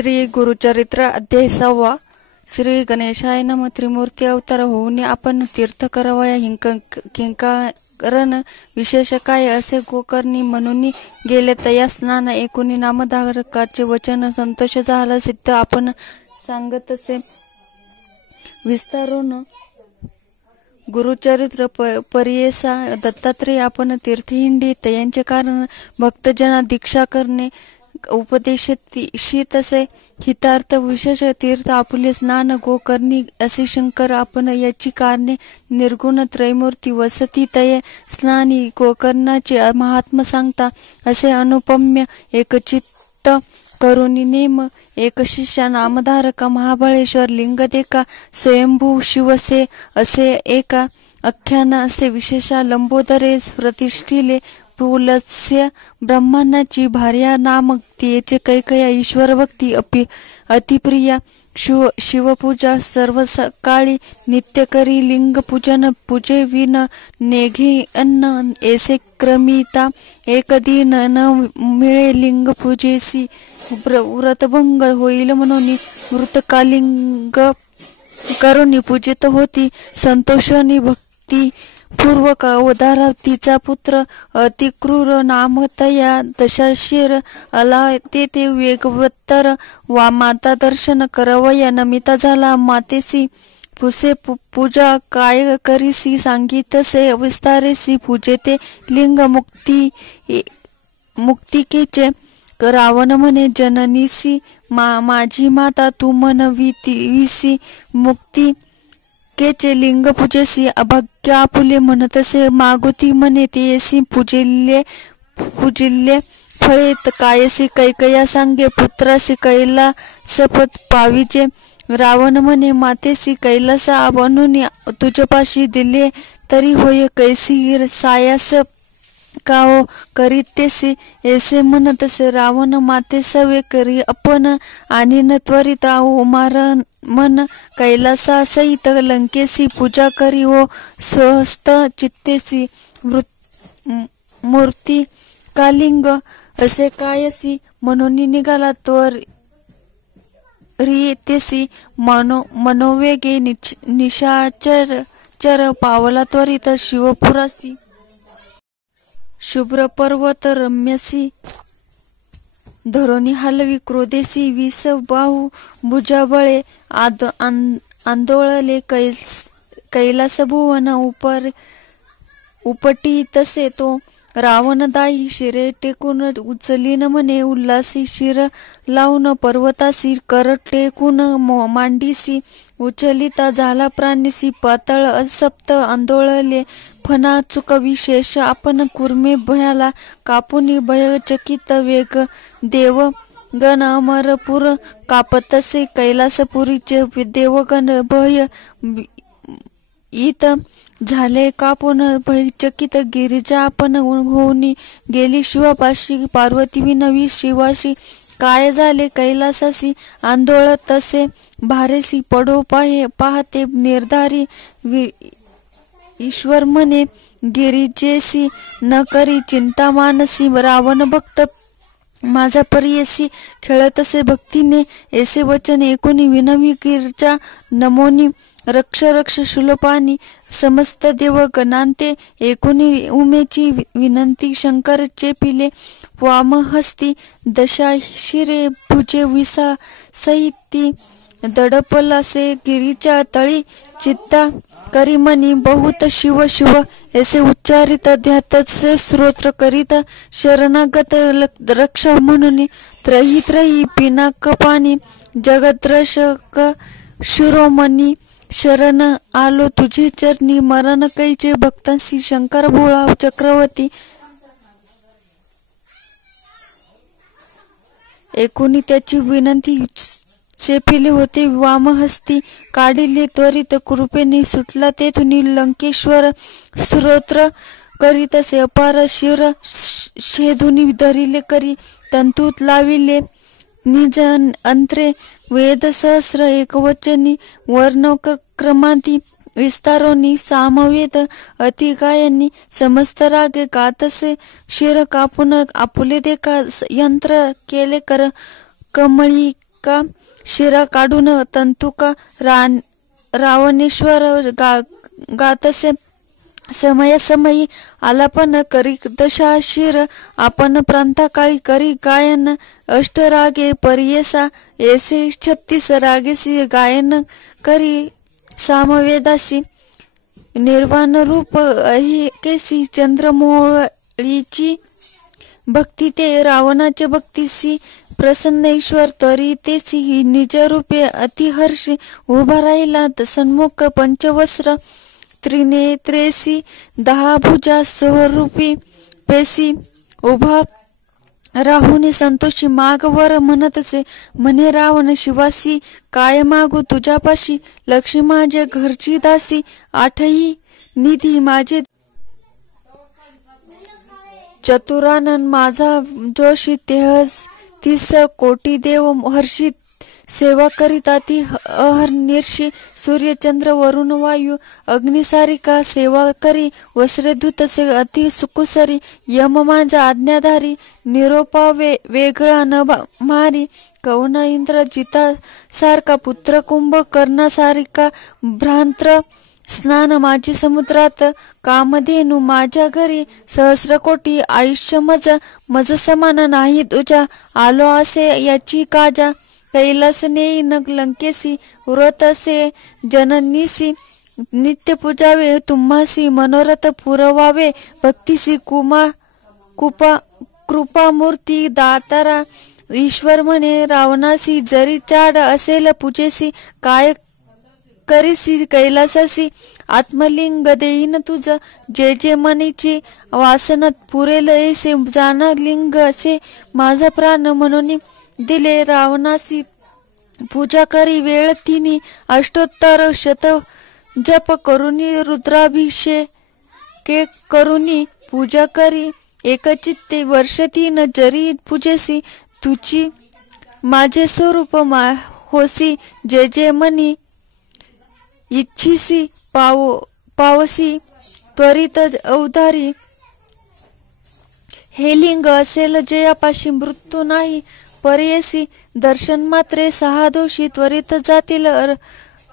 श्री गुरुचरित्र अध्याय 6. श्री गणेशाय नमः. त्रिमूर्ती अवतार होऊन आपण तीर्थ करावया किंकारण विशेष काय असे गोकर्णी म्हणून गेले तया स्नान एकूणी नामधारकाचे वचन संतोष झाला सिद्ध आपण सांगत असे विस्तारून गुरुचरित्र परियेसा दत्तात्रेय आपण तीर्थहिंडी तयांचे कारण भक्तजना दीक्षा करणे उपदेशित तसे हितार्थ विशेष तीर्थ आपुले स्नान गोकर्णी असे शंकर आपण याची कारणे निर्गुण त्रैमूर्ती वसती तये स्नानी गोकर्णाचे महात्मा सांगता असे अनुपम्य एकचित्त करुणी नेम एक शिष्या नामधारका महाबळेश्वर लिंगदेका स्वयंभू शिवसे असे एका आख्यान असे विशेषा लंबोदरे प्रतिष्ठिले पुलत्स्य ब्रह्मांडाची भार्या नामक तिचे कैकया ईश्वर भक्ती अतिप्रिया शिवपूजा सर्व सकाळी नित्य करी लिंग पूजन पूजे विन नेघे अन्न ऐसे क्रमिता एक दिन न मिळे लिंग पूजेसी व्रतभंग होईल म्हणून मृतकालिंग करुणी पूजित होती संतोषाने भक्ती पूर्वक अवधारा तिचा पुत्र अतिक्रूर नामतया दशाशीर आला ते वेगवत्तर वा माता दर्शन करवया नमिता झाला मातेसी पुसे पूजा काय करीसी सांगितसे विस्तारेसी पूजेते लिंग मुक्तिकेचे रावण म्हणे जननीसी माझी माता तू म्हणविसी मुक्ती केचे लिंग पूजेसी अभाग्य आपुले म्हणतसे मागुती म्हणे तेसी पूजिल्ले फळे कायसी कैकया सांगे पुत्रासी कैला सपत पाविचे रावण म्हणे मातेसी कैलासा बनून तुझपाशी दिले तरी होय कैसी सायास काओ करीतेसी ऐसे म्हणतसे रावण माते सवे करी आपण आणि न त्वरित उमार मन कैलासा सहित लंकेसी पूजा करी ओ स्वस्त चित्तेसी मूर्ती कालिंग असे कायसी म्हणून निघाला त्वरितेसी मनोवेगे निशाचर पावला त्वरित शिवपुरासी शुभ्र पर्वत रम्यसी धरोनी हलवी क्रोधेसी विष बाहू भुजाबळे आंदोळले कैलास भुवन उपटी तसे तो रावणदायी शिरे टेकून उचलीन म्हणे उल्हासी शिर लावून पर्वतासी कर टेकून मांडीसी उचलिता झाला प्राणीसी पातळ असप्त आंदोळले फना चुक विशेष आपण कुर्मे भयाला कापुनी भयचकित वेग देव गण अमरपूर कापतसे कैलासपुरीचे देवगण भय इत झाले कापून भयचकित गिरिजा आपण होऊन गेली शिवापाशी पार्वती विनवी शिवाशी काय झाले कैलासासी आंदोळ तसे भारेसी पडो पाहते निर्धारी ईश्वर म्हणे गिरिजेसी न करी चिंता मानसी रावण भक्त माझा परियसी खेळतसे भक्तीने ऐसे वचन एकोणी विनवी गिरजा नमोनी रक्ष शूलपानी समस्त देव गणांते एकोणी उमेची विनंती शंकर चेपिले वामहस्ती दशा शिरे भुजे विसा सहिती दडपलासे गिरीच्या तळी चित्ता करीमनी बहुत शिव शिव ऐसे उच्चारित ध्यातसे स्तोत्र करीत शरणागत रक्ष म्हणून त्रही पिनाकपानी जगद्रक्षक शिरोमणी शरण आलो तुझे चरणी मरण कैचे भक्तांसी शंकर भोळा चक्रवर्ती एकूणी त्याची विनंती चेपिले होते वामहस्ती काढिले त्वरित कृपेने सुटला तेथून लंकेश्वर स्तोत्र करीतसे अपार शिर शेधुनी धरिले करी तंतूत लाविले निज अंतरे वेद सहस्र एकवचनी वर्ण क्रमांती विस्तारोनी सामवेद अतिगायनी समस्त रागे गातसे शिर कापून आपुले देखा यंत्र केले कर कमळी का शिरा काढून तंतुका रावणेश्वर गातसे समयी आलापन करी दशा शिर आपण प्रांताकाळी करी गायन अष्टरागे परियेसा ऐसे 36 रागेसी गायन करी सामवेदासी निर्वाण रूप अहिकेसी चंद्रमौळीची भक्ती ते रावणाच्या भक्तीसी प्रसन्न ईश्वर तरी तेसी निज रूपे अतिहर्षी उभा राहिला सन्मुख पंचवस्त्र त्रिनेत्रेसी 10 भुजा स्वरूपी पेसी उभा राहुनी संतोषी मागवर म्हणतसे म्हणे रावण शिवासी काय मागू तुझ्यापाशी लक्ष्मी माझे घरची दासी आठही निधी माझे चतुरानन माझा जोशी 33 कोटी देव हर्षित सेवा करीता ती अहर्निशी सूर्यचंद्र वरुण वायू अग्निसारिका सेवा करी वस्त्रे धुतसे अति सुकुसरी यम माझा आज्ञाधारी निरोपा वेगळा न मारी कवना इंद्र जिता सारखा पुत्र कुंभ कर्णासारिका भ्रांत्र स्नान माझी समुद्रात कामधेनु माझ्या घरी सहस्र कोटी आयुष्य मज समान नाही तुझ्या आलो असे याची काजा कैलास नेई न लंकेसी व्रत असे जननीसी नित्य पूजावे तुम्हासी मनोरथ पुरवावे भक्तीसी कृपा मूर्ती दातारा ईश्वर म्हणे रावणासी जरी चाड असेल पूजेसी काय करीसी कैलासासी आत्मलिंग देईन तुझ जे जे मनीची वासनात पुरेल ऐसे जाना लिंग असे माझा प्राण म्हणून दिले रावणासी पूजा करी वेळ तिनी अष्टोत्तर शत जप करुनी रुद्राभिषेक करुनी पूजा करी एकचित्ते वर्ष 3 जरी पूजेसी तुची माझे स्वरूप होसी जे जे मनी इच्छिसी पावसी त्वरित अवधारी हे लिंग असेल जयापाशी मृत्यू नाही पर्यसी दर्शन मात्रे 6 दोषी त्वरित जातील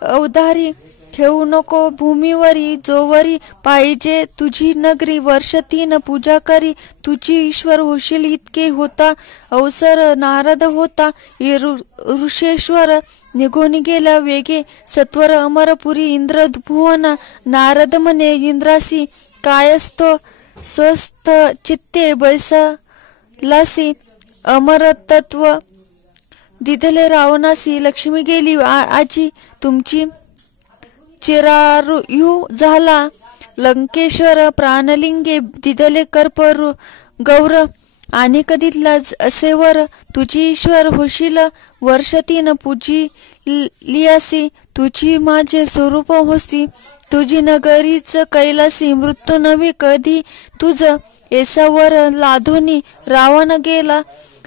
अवधारी ठेवू नको भूमीवरी जोवरी पाहिजे तुझी नगरी वर्ष 3 पूजा करी तुझी ईश्वर होशील इतके होता अवसर नारद होता ऋषेश्वर निघून गेला वेगे सत्वर अमरपुरी इंद्र भुवन नारद म्हणे इंद्रासी कायस्तो स्वस्थ चित्ते बैसलासी अमरतत्व दिधले रावणासी लक्ष्मी गेली आजी तुमची चिरायू झाला लंकेश्वर प्राणलिंगे दिधले कर्पर गौर आणि कधीतला असेवर तुझी ईश्वर होशील वर्ष 3 पूजी लियासी तुझी माझे स्वरूप होसी तुझी नगरीच कैलासी मृत्यू नव्हे कधी तुझ एसावर लाधोनी रावण गेला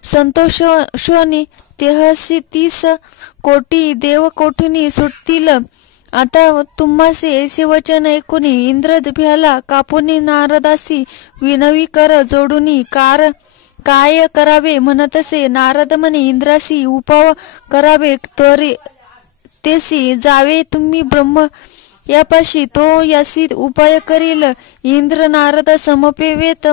संतोषोनी 33 कोटी देव कोठुनी सुटतील आता तुम्हासे ऐसे वचन ऐकुनी इंद्र भ्याला कापुनी नारदासी विनवी कर जोडुनी काय करावे म्हणतसे नारद म्हणे इंद्रासी उपाव करावे तरी तेसी जावे तुम्ही ब्रह्म यापाशी तो यासी उपाय करील इंद्र नारद समपेवेत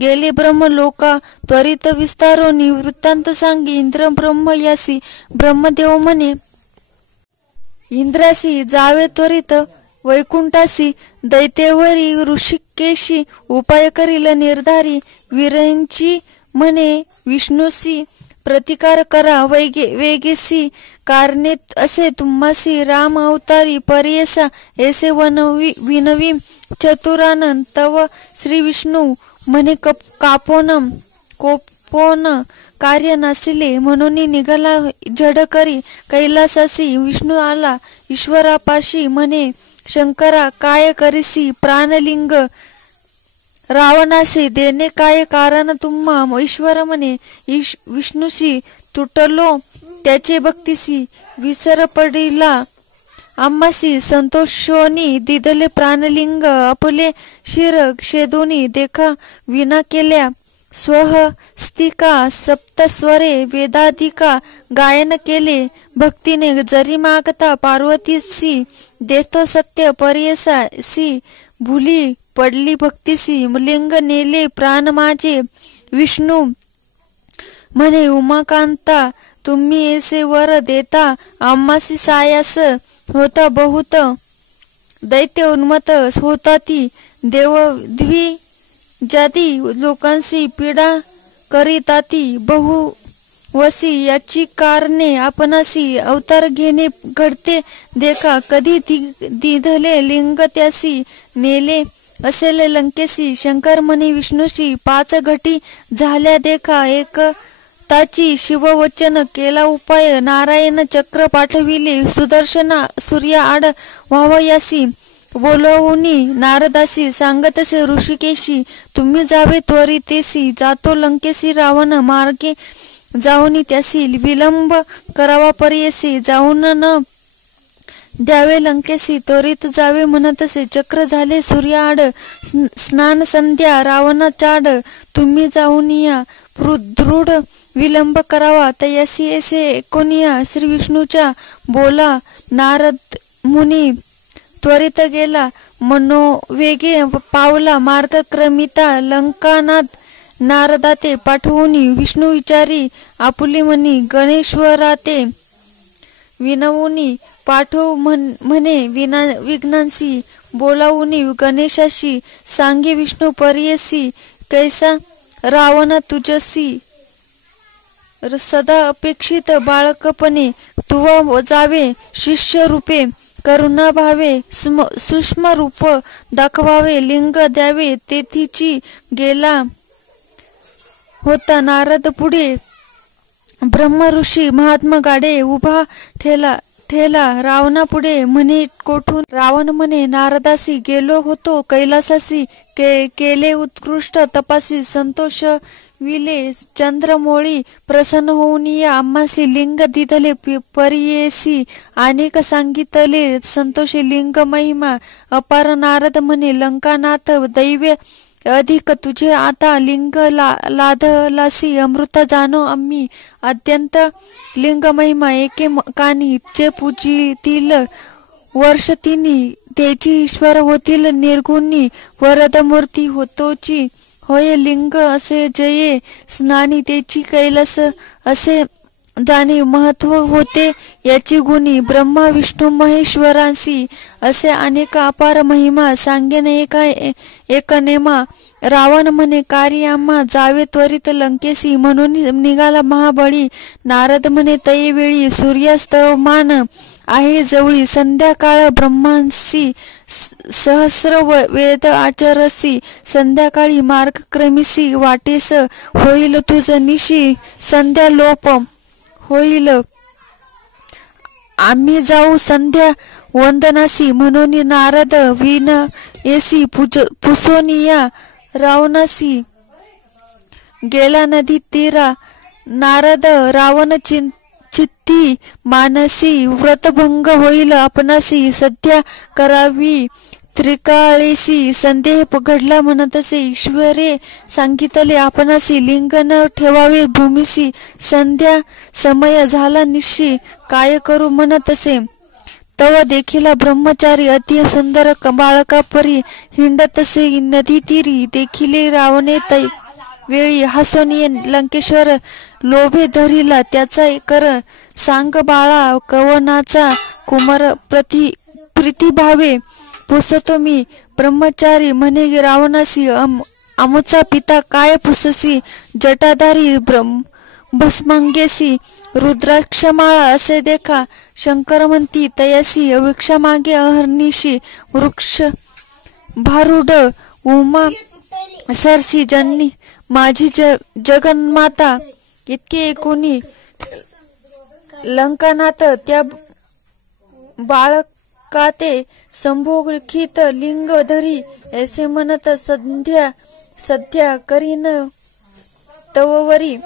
गेले ब्रह्म लोका त्वरित विस्तारो वृत्तांत सांगी इंद्र ब्रह्म यासी ब्रह्मदेव म्हणे इंद्रासी जावे त्वरित वैकुंठासी दैत्यवरी ऋषिकेशी उपाय करील निर्धारी वीरांची म्हणे विष्णूसी प्रतिकार करा वेगेसी कारणे असे तुम्हासी राम अवतारी पर्येसा ऐसे विनवी चतुरानन तव श्री विष्णू म्हणे कोपोन कार्य नसिले म्हणून निघाला जड करी कैलासासी विष्णू आला ईश्वरापाशी म्हणे शंकरा काय करीसी प्राणलिंग रावणासी देणे काय कारण तुम्हा ईश्वर म्हणे विष्णूशी तुटलो त्याचे भक्तीसी विसर पडिला आम्हासी संतोषोनी दिदले प्राणलिंग आपले शिर क्षेदोनी देखा विना केल्या स्वहस्तिका सप्तस्वरे वेदाधिका गायन केले भक्तीने जरी मागता पार्वतीसी देतो सत्य पर्यसासी भुली पडली भक्तीसी लिंग नेले प्राण माझे विष्णू म्हणे उमाकांता तुम्ही ऐसे वर देता आम्हासी सायास होता बहुत दैत्य उन्मत होता ती देवद्वी जाती लोकांशी पीडा करीताती बहुवसी याची कारणे आपणासी अवतार घेणे घडते देखा कधी दिधले लिंग त्यासी नेले असेल लंकेसी शंकर म्हणे विष्णूशी 5 घटी झाल्या देखा एक ताची शिववचन केला उपाय नारायण चक्र पाठविले सुदर्शना सूर्या आड व्हावयासी बोलवुनी नारदासी सांगतसे ऋषिकेशी तुम्ही जावे त्वरितेसी जातो लंकेसी रावण मार्गे जाऊनी त्यासी विलंब करावा पर्यसी जाऊन न द्यावे लंकेसी त्वरित जावे म्हणतसे चक्र झाले सूर्याआड स्नान संध्या रावणा चाड तुम्ही जाऊन या दृढ विलंब करावा तयासी ऐसे कोणिया श्री विष्णूच्या बोला नारद मुनी त्वरित गेला मनोवेगे पावला मार्गक्रमिता लंकानाथ नारदाते पाठवूनी विष्णू विचारी आपुले म्हणी गणेश्वराते विनवुनी पाठव म्हणे विघ्नांसी बोलावुनी गणेशाशी सांगे विष्णू पर्यसी कैसा रावण तुझसी सदा अपेक्षित बाळकपणे तुवा जावे शिष्य रूपे करुणा भावे सूक्ष्म रूप दाखवावे लिंग द्यावे तेथीची गेला होता नारद पुढे ब्रह्म ऋषी महात्मा गाडे उभा ठेला रावणा पुढे म्हणे कोठून रावण म्हणे नारदासी गेलो होतो कैलासासी केले उत्कृष्ट तपासी संतोष विले चंद्रमोळी प्रसन्न होऊन या आम्हासी लिंग दिधले पर्येसी अनेक सांगितले संतोषी लिंग महिमा अपार नारद म्हणे लंकानाथ दैव्य अधिक तुझे आता लिंग लाधलासी अमृत जाणो आम्ही अत्यंत लिंग महिमा एके कानी चे पूजितील वर्ष तिनी त्याची ईश्वर होतील निर्गुणी वरदमूर्ती होतोची होय लिंग असे जये स्नानी त्याची कैलास असे जाणे महत्व होते याची गुणी ब्रह्मा विष्णू महेश्वरांसी असे अनेक अपार महिमा सांगेन एक नेमा रावण म्हणे कार्य आम्हा जावे त्वरित लंकेसी म्हणून निघाला महाबळी नारद म्हणे तये वेळी सूर्यास्तमान आहे जवळी संध्याकाळ ब्रह्मांसी सहस्र वेद आचरसी संध्याकाळी मार्गक्रमिसी वाटेस होईल तुझ निशी संध्या लोप होईल आम्ही जाऊ संध्या वंदनासी म्हणून नारद विन येसी पुसोनिया रावणासी गेला नदी तीरा नारद रावण चित्ती मानसी व्रतभंग होईल आपणासी सध्या करावी त्रिकाळेसी संदेह घडला म्हणतसे ईश्वरे सांगितले आपणासी लिंग न ठेवावे भूमीसी संध्या समय झाला निशी काय करू म्हणतसे तव देखीला ब्रह्मचारी अति सुंदर बाळकापरी हिंडतसे नदी तीरी देखिले रावणे तै वेळी हसोनिये लंकेश्वर लोभे धरिला त्याचा कर सांग बाळा कवनाचा कुमार प्रीतिभावे पुसतो मी ब्रह्मचारी म्हणे रावणासी आमुचा पिता काय पुससी जटाधारी भस्मांगेसी रुद्राक्षमाळा असे देखा शंकर म्हणती तयासी अभिक्षा मागे अहर्निशी वृक्ष भारूढ उमा सरसी जननी माझी जगन्माता इतके एकूणी लंकानाथ त्या बाळकाते संभोगित लिंग धरी ऐसे म्हणत सध्या करीन तववरी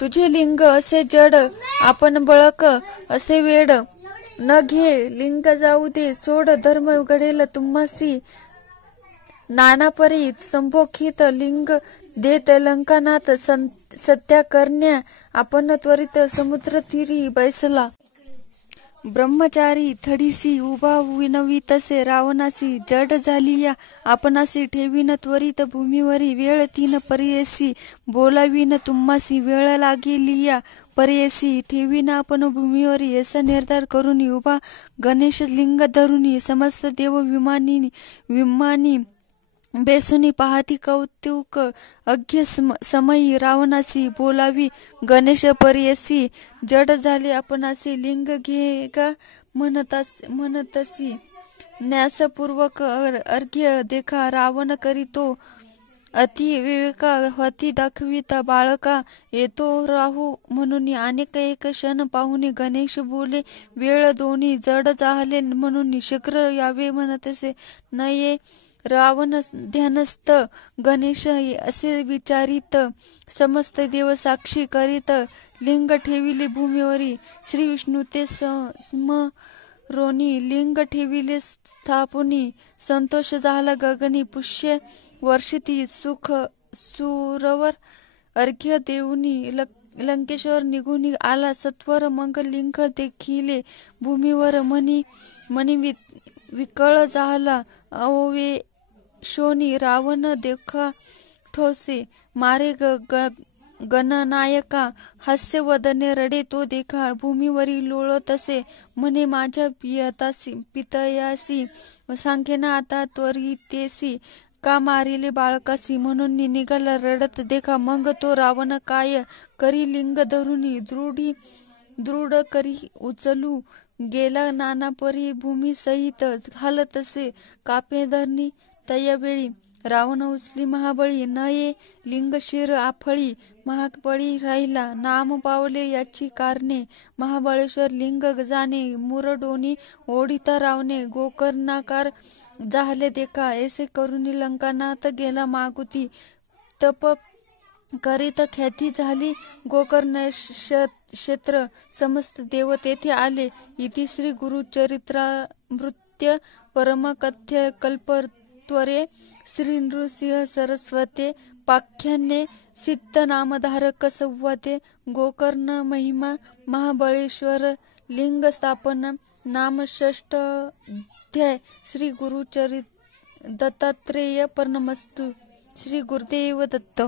तुझे लिंग असे जड आपण बळक असे वेड न घे लिंग जाऊ दे सोड धर्म घडेल तुम्हासी नानापरीत संभोखित लिंग देत लंकानाथ सत्याकरण्या आपण त्वरित समुद्रतीरी बैसला. ब्रह्मचारी थडीसी उभा विनवी तसे रावणासी जड झाली या आपणासी ठेवीन त्वरित भूमीवरी वेळ तीन पर्येसी बोलावीन तुम्हासी वेळ लागेली या पर्येसी ठेवीन आपण भूमीवरी असा निर्धार करून उभा गणेश लिंग धरुनी समस्त देव विमानी बेसुनी पाहती कौतुक अज्ञ समयी रावणासी बोलावी गणेश पर्यसी जड झाले आपणासी लिंग घे गा म्हणतसी न्यासपूर्वक अर्घ्य देखा रावण करीतो अति विवेका हती दाखविता बाळका येतो राहू म्हणून अनेक एक क्षण पाहुणे गणेश बोले वेळ दोन्ही जड झाले म्हणून शीघ्र यावे म्हणतसे नये रावण ध्यानस्थ गणेश असे विचारित समस्त देव साक्षी करीत लिंग ठेविले भूमीवरी श्री विष्णू ते स्मरोनी लिंग ठेविले स्थापुनी संतोष झाला गगनी पुष्य वर्षिती सुख सुरवर अर्घ्य देऊनी लंकेश्वर निघून आला सत्वर मग लिंग देखिले भूमीवर मनी विकळ झाला अवेशोनी रावण देखा ठोसे मारे गणनायका हास्यवदने रडे तो देखा भूमीवरी लोळतसे म्हणे माझ्या पितयासी सांगेना आता त्वरितेसी का मारिले बाळकासी म्हणून निघाला रडत देखा मग तो रावण काय करी लिंग धरुनी दृढ करी उचलू गेला नानापरी भूमी सहित हालतसे कापे धरणी तयावेळी रावण उचली महाबळी नये लिंग शिर आफळी महाबळी राहिला नाम पावले याची कारणे महाबळेश्वर लिंग जाणे मुरडोनी ओढिता रावणे गोकर्णाकार झाले देखा ऐसे करुणी लंकानाथ गेला मागुती तप करीत ख्याती झाली गोकर्ण क्षेत्र समस्त देव तेथे आले. इति श्री गुरुचरित्रामृत्य परमकथ्य कल्पत्वरे श्री नृसिंह सरस्वते पाख्याने सिद्ध नामधारक संवादे गोकर्ण महिमा महाबळेश्वर लिंग स्थापना नाम षष्ठाध्याय श्री गुरुचरित्र दत्तात्रेय प्रणमस्तु. श्री गुरुदेव दत्त.